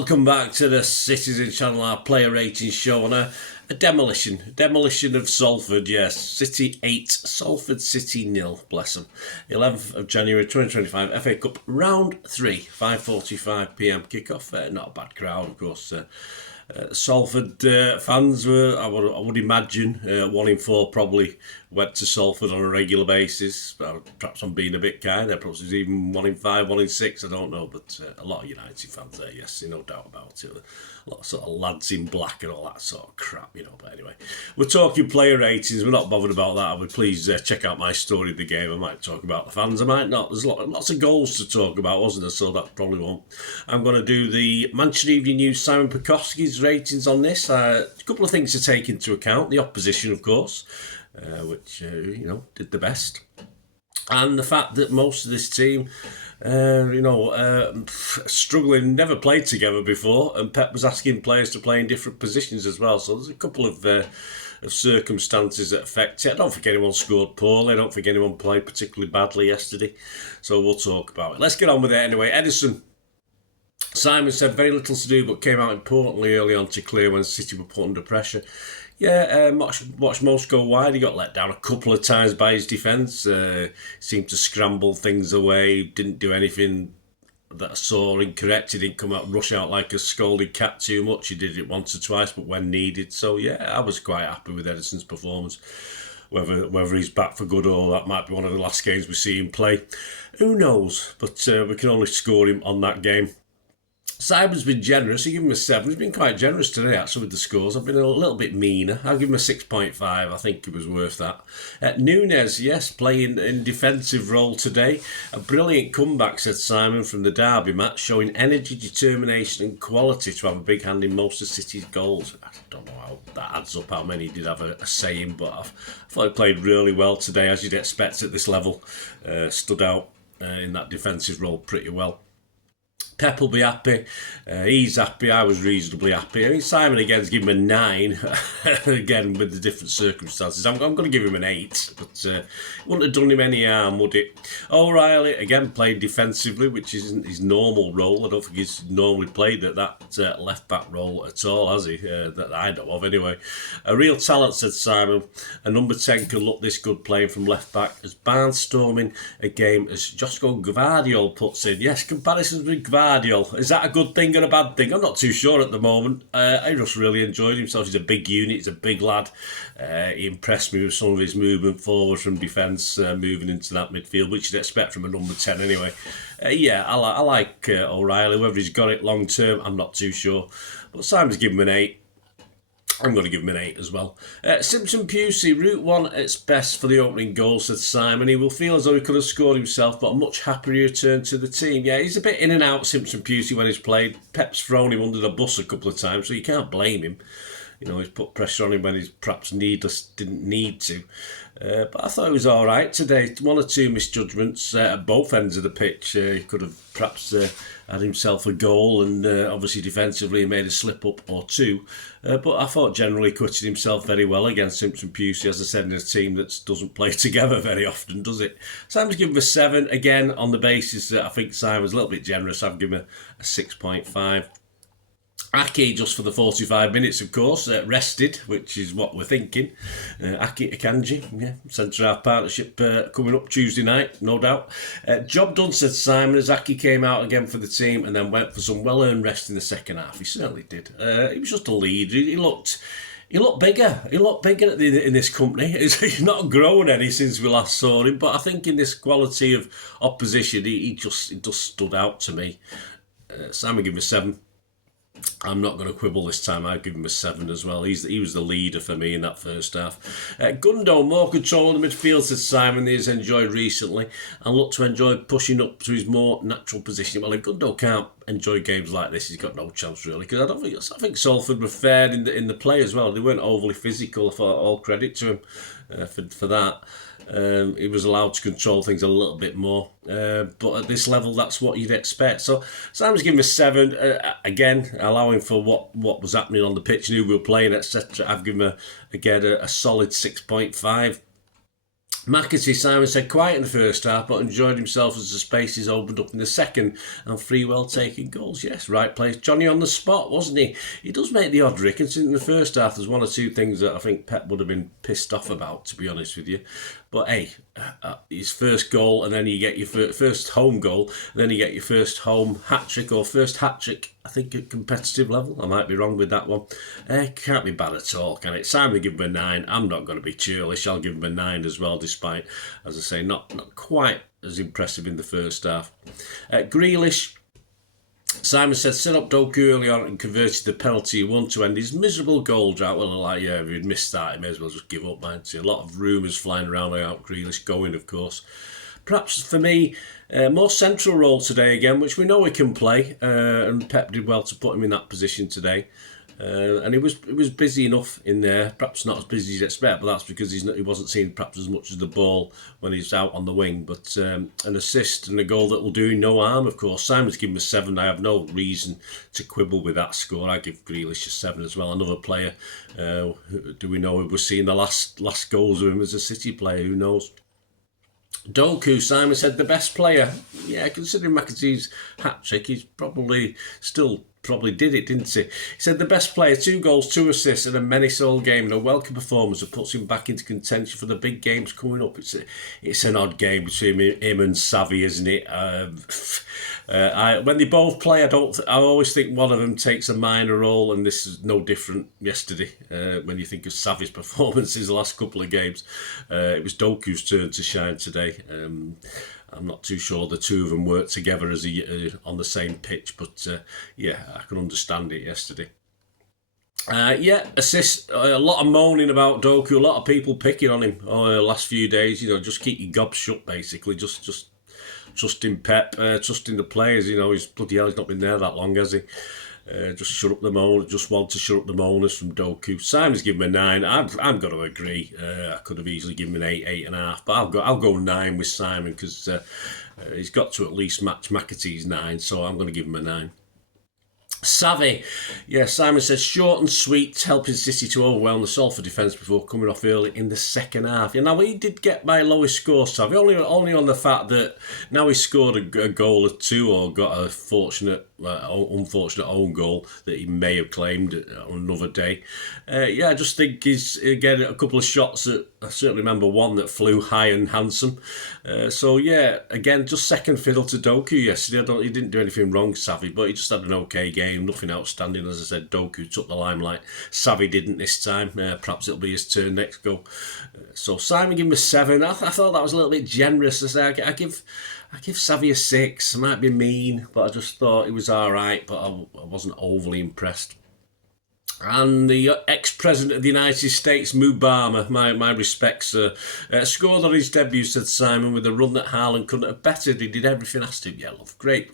Welcome back to the Citizen Channel, our player rating show on a demolition of Salford. Yes, City 8, Salford City 0, bless them. 11th of January 2025, FA Cup Round 3, 5:45pm kickoff. Not a bad crowd, of course. Salford fans were, I would imagine, 1 in 4 probably went to Salford on a regular basis. Perhaps I'm being a bit kind. Perhaps it's even 1 in 5, 1 in 6, I don't know. But a lot of United fans there, yes, no doubt about it. A lot of sort of lads in black and all that sort of crap, But anyway, we're talking player ratings. We're not bothered about that. I would please check out my story of the game. I might talk about the fans. I might not. There's lots of goals to talk about, wasn't there? So that probably won't. I'm going to do the Manchester Evening News Simon Bajkowski's ratings on this. A couple of things to take into account. The opposition, of course, which, did the best. And the fact that most of this team, struggling, never played together before, and Pep was asking players to play in different positions as well. So there's a couple of circumstances that affect it. I don't think anyone scored poorly. I don't think anyone played particularly badly yesterday. So we'll talk about it. Let's get on with it anyway. Edison. Simon said very little to do, but came out importantly early on to clear when City were put under pressure. Yeah, watched most go wide. He got let down a couple of times by his defence. Seemed to scramble things away. Didn't do anything that I saw incorrect. He didn't come out, rush out like a scolded cat too much. He did it once or twice, but when needed. So yeah, I was quite happy with Edison's performance. Whether he's back for good or that might be one of the last games we see him play, who knows? But we can only score him on that game. Simon's been generous. I give him a 7. He's been quite generous today, actually, with the scores. I've been a little bit meaner. I'll give him a 6.5. I think it was worth that. Nunes, yes, playing in defensive role today. A brilliant comeback, said Simon, from the Derby match, showing energy, determination and quality to have a big hand in most of City's goals. I don't know how that adds up, how many he did have a say in, but I thought he played really well today, as you'd expect at this level. Stood out in that defensive role pretty well. Pep will be happy. He's happy. I was reasonably happy. I mean, Simon again's given him a 9, again with the different circumstances. I'm going to give him an 8, but it wouldn't have done him any harm, would it? O'Reilly again played defensively, which isn't his normal role. I don't think he's normally played at that left back role at all, has he? That I know of, anyway. A real talent, said Simon. A number 10 can look this good playing from left back as barnstorming a game, as Josko Gvardiol puts in. Yes, comparisons with Gvardiol. Is that a good thing or a bad thing? I'm not too sure at the moment. I just really enjoyed himself. He's a big unit. He's a big lad. He impressed me with some of his movement forward from defence, moving into that midfield, which you'd expect from a number 10 anyway. I like O'Reilly. Whether he's got it long term, I'm not too sure. But Simon's given him an 8. I'm going to give him an 8 as well. Simpson Pusey, Route 1 at its best for the opening goal, said Simon. He will feel as though he could have scored himself, but a much happier return to the team. Yeah, he's a bit in and out, Simpson Pusey, when he's played. Pep's thrown him under the bus a couple of times, so you can't blame him. He's put pressure on him when he's perhaps didn't need to. But I thought it was all right today. 1 or 2 misjudgments at both ends of the pitch. He could have perhaps had himself a goal, and obviously defensively he made a slip up or 2. But I thought generally acquitted himself very well against Simpson Pusey, as I said, in a team that doesn't play together very often, does it? Simon's given him a 7, again, on the basis that I think Simon's a little bit generous. I've given him a 6.5. Aki, just for the 45 minutes, of course, rested, which is what we're thinking. Aki Akanji, yeah, centre-half partnership coming up Tuesday night, no doubt. Job done, said Simon, as Aki came out again for the team and then went for some well-earned rest in the second half. He certainly did. He was just a leader. He looked bigger. He looked bigger in this company. He's not grown any since we last saw him, but I think in this quality of opposition, he just stood out to me. Simon gave him a 7. I'm not going to quibble this time. I'd give him a 7 as well. He was the leader for me in that first half. Gundo, more control in the midfield, said Simon. He's enjoyed recently and looked to enjoy pushing up to his more natural position. Well, if Gundo can't enjoy games like this, he's got no chance really. Because I think Salford were fair in the play as well. They weren't overly physical. I thought all credit to him for that. He was allowed to control things a little bit more. But at this level, that's what you'd expect. So Simon's giving him a 7. Again, allowing for what was happening on the pitch and who we were playing, etc. I've given him, a solid 6.5. McAtee, Simon said, quiet in the first half, but enjoyed himself as the spaces opened up in the second, and three well-taken goals. Yes, right place. Johnny on the spot, wasn't he? He does make the odd rick, and in the first half, there's one or two things that I think Pep would have been pissed off about, to be honest with you. But hey, his first goal, and then you get your first home goal, and then you get your first home hat-trick, or first hat-trick, I think, at competitive level. I might be wrong with that one. Can't be bad at all, can it? Simon give him a 9. I'm not going to be churlish. I'll give him a 9 as well, despite, as I say, not quite as impressive in the first half. Grealish, Simon said, set up Doku early on and converted the penalty he won to end his miserable goal drought. Well, like, yeah, if he'd missed that, he may as well just give up, mightn't he? A lot of rumours flying around about Grealish going, of course. Perhaps for me, more central role today again, which we know he can play, and Pep did well to put him in that position today. And he was busy enough in there, perhaps not as busy as you'd expect, but that's because he wasn't seeing perhaps as much as the ball when he's out on the wing. But an assist and a goal that will do no harm, of course. Simon's given him a 7. I have no reason to quibble with that score. I give Grealish a 7 as well. Another player, do we know we're seeing the last goals of him as a City player? Who knows? Doku, Simon said, the best player. Yeah, considering McAtee's hat-trick, he's probably did it, didn't he? He said the best player, 2 goals, 2 assists, and a many-soul game, and a welcome performance that puts him back into contention for the big games coming up. It's an odd game between him and Savvy, isn't it? When they both play, I always think one of them takes a minor role, and this is no different yesterday. When you think of Savvy's performances the last couple of games, it was Doku's turn to shine today. I'm not too sure the two of them worked together as on the same pitch, but yeah, I can understand it yesterday. Assist. A lot of moaning about Doku. A lot of people picking on him last few days. Just keep your gob shut, basically. Just trusting Pep, trusting the players. He's bloody hell. He's not been there that long, has he? Just shut up the moan. Just want to shut up the moaners from Doku. Simon's given him a 9. I'm going to agree. I could have easily given him an 8, 8.5, but I'll go 9 with Simon because he's got to at least match McAtee's 9. So I'm going to give him a 9. Savvy, yeah, Simon says short and sweet, helping City to overwhelm the Salford defence before coming off early in the second half. Now he did get my lowest score, Savvy, only on the fact that now he scored a goal or 2 or got a unfortunate own goal that he may have claimed on another day. I just think he's getting a couple of shots that I certainly remember one that flew high and handsome. Again, just second fiddle to Doku yesterday. He didn't do anything wrong, Savvy, but he just had an okay game, nothing outstanding. As I said, Doku took the limelight. Savvy didn't this time. Perhaps it'll be his turn next go. So Simon gave him a 7. I thought that was a little bit generous. I give Savvy a 6. I might be mean, but I just thought he was all right, but I wasn't overly impressed. And the ex-president of the United States, Mubama, my respects, scored on his debut, said Simon, with a run that Haaland couldn't have bettered. He did everything asked him. Yeah, love, great,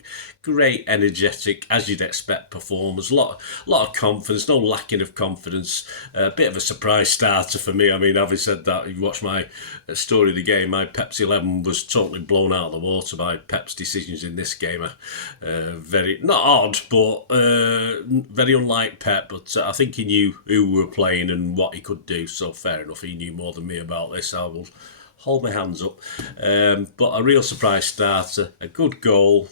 energetic, as you'd expect, performance. A lot of confidence, no lacking of confidence. A bit of a surprise starter for me. I mean, having said that, if you watch my story of the game, my Pep's 11 was totally blown out of the water by Pep's decisions in this game. Very, not odd, but very unlike Pep, but I think he knew who we were playing and what he could do, so fair enough. He knew more than me about this. I will hold my hands up. But a real surprise starter, a good goal,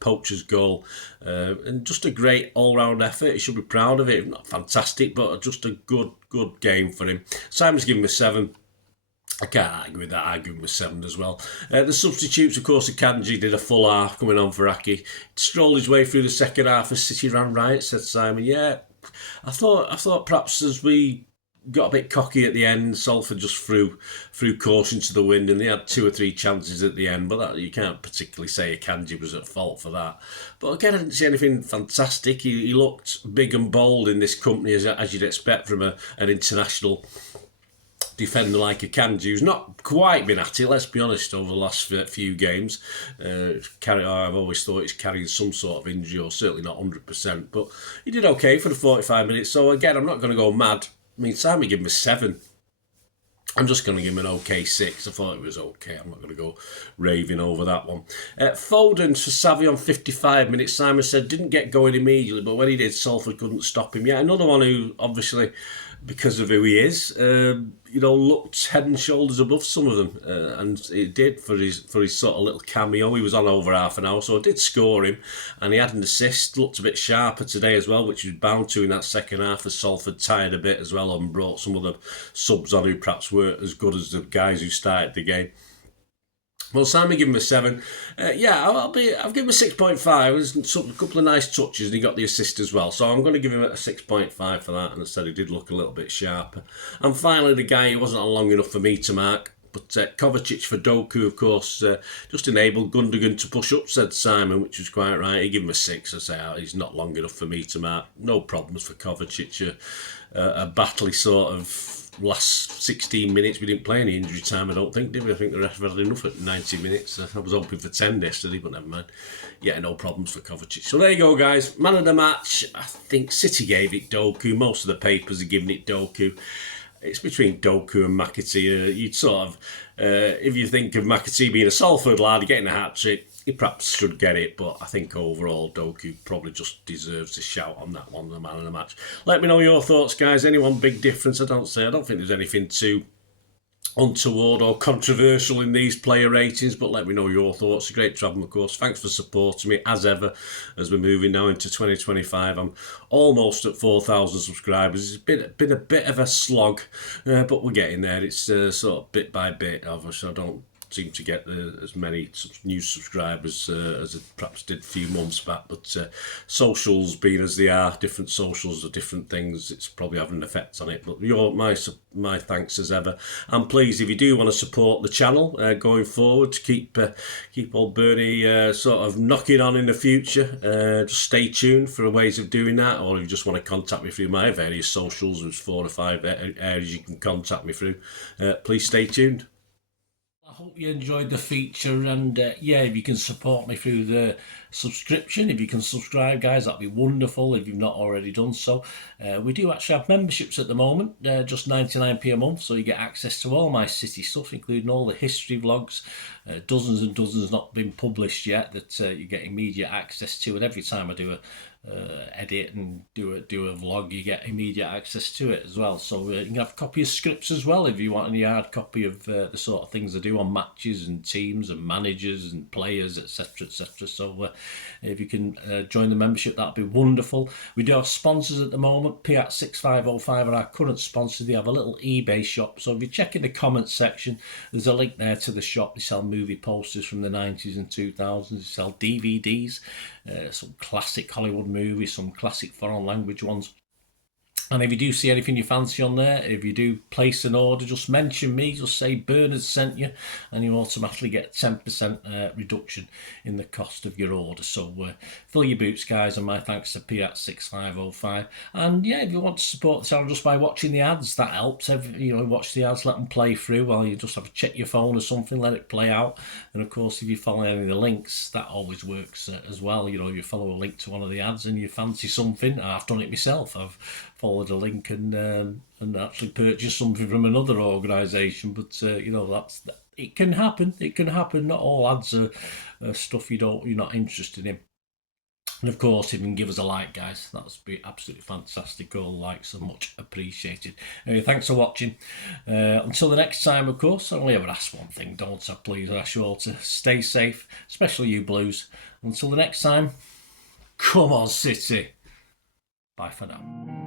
poacher's goal, and just a great all-round effort. He should be proud of it. Not fantastic, but just a good game for him. Simon's given him a 7. I can't argue with that. I give him a 7 as well. The substitutes, of course, Akanji did a full half coming on for Aki. Strolled his way through the second half as City ran riot, said Simon. Yeah, I thought perhaps as we got a bit cocky at the end, Salford just threw caution to the wind, and they had 2 or 3 chances at the end, but that, you can't particularly say Akanji was at fault for that. But again, I didn't see anything fantastic. He looked big and bold in this company, as you'd expect from an international defender like Akanji, who's not quite been at it, let's be honest, over the last few games. I've always thought he's carrying some sort of injury, or certainly not 100%, but he did okay for the 45 minutes. So again, I'm not going to go mad. I mean, Simon gave him a 7. I'm just going to give him an okay 6. I thought it was okay. I'm not going to go raving over that one. Foden for Savvy on 55 minutes. Simon said didn't get going immediately, but when he did, Salford couldn't stop him. Yeah, another one who obviously because of who he is, looked head and shoulders above some of them, and it did for his sort of little cameo. He was on over half an hour, so I did score him, and he had an assist. Looked a bit sharper today as well, which he was bound to in that second half, as Salford tired a bit as well and brought some other subs on who perhaps weren't as good as the guys who started the game. Well, Simon gave him a 7. I've given him a 6.5. There's a couple of nice touches, and he got the assist as well. So I'm going to give him a 6.5 for that. And I said he did look a little bit sharper. And finally, the guy who wasn't long enough for me to mark, but Kovacic for Doku, of course, just enabled Gundogan to push up, said Simon, which was quite right. He gave him a 6. I say he's not long enough for me to mark. No problems for Kovacic. A battly sort of last 16 minutes. We didn't play any injury time, I don't think, did we? I think the rest had enough at 90 minutes. I was hoping for 10 yesterday, but never mind. Yeah, no problems for Kovacic. So there you go, guys. Man of the match, I think City gave it Doku. Most of the papers are giving it Doku. It's between Doku and McAtee. You'd sort of, if you think of McAtee being a Salford lad, getting a hat-trick, he perhaps should get it, but I think overall Doku probably just deserves a shout on that one, the man of the match. Let me know your thoughts, guys. Anyone big difference? I don't think there's anything too untoward or controversial in these player ratings, but let me know your thoughts. Great to have them, of course. Thanks for supporting me, as ever, as we're moving now into 2025. I'm almost at 4,000 subscribers. It's been a bit of a slog, but we're getting there. It's sort of bit by bit. Obviously, I don't seem to get as many new subscribers as it perhaps did a few months back, but socials being as they are, different socials are different things, it's probably having an effect on it. But my thanks as ever, and please, if you do want to support the channel going forward, to keep old Bernie sort of knocking on in the future, just stay tuned for ways of doing that. Or if you just want to contact me through my various socials, there's 4 or 5 areas you can contact me through. Please stay tuned. I hope you enjoyed the feature, and if you can support me through the subscription, if you can subscribe, guys, that'd be wonderful if you've not already done so. We do actually have memberships at the moment, just 99p a month, so you get access to all my City stuff, including all the history vlogs, dozens and dozens not been published yet, that you get immediate access to, and every time I do a edit and do a vlog, you get immediate access to it as well. So you can have a copy of scripts as well if you want any hard copy of the sort of things I do on matches and teams and managers and players, etc, etc. So if you can join the membership, that'd be wonderful. We do have sponsors at the moment. P6505 are our current sponsor. They have a little eBay shop, so if you check in the comments section, there's a link there to the shop. They sell movie posters from the 90s and 2000s. They sell DVDs, some classic Hollywood movies, some classic foreign language ones. And if you do see anything you fancy on there, if you do place an order, just mention me, just say Bernard sent you, and you automatically get 10% reduction in the cost of your order. So fill your boots, guys, and my thanks to P6505. And if you want to support the channel just by watching the ads, that helps. Watch the ads, let them play through while you just have to check your phone or something, let it play out. And of course, if you follow any of the links, that always works as well. If you follow a link to one of the ads and you fancy something, I've done it myself. I've followed a link and actually purchased something from another organisation, but it can happen. It can happen. Not all ads are stuff you're not interested in. And of course, if you can give us a like, guys, that would be absolutely fantastic. All likes are much appreciated. Anyway, thanks for watching. Until the next time, of course, I only ever ask one thing, don't I? Please, I ask you all to stay safe, especially you Blues. Until the next time, come on, City. Bye for now.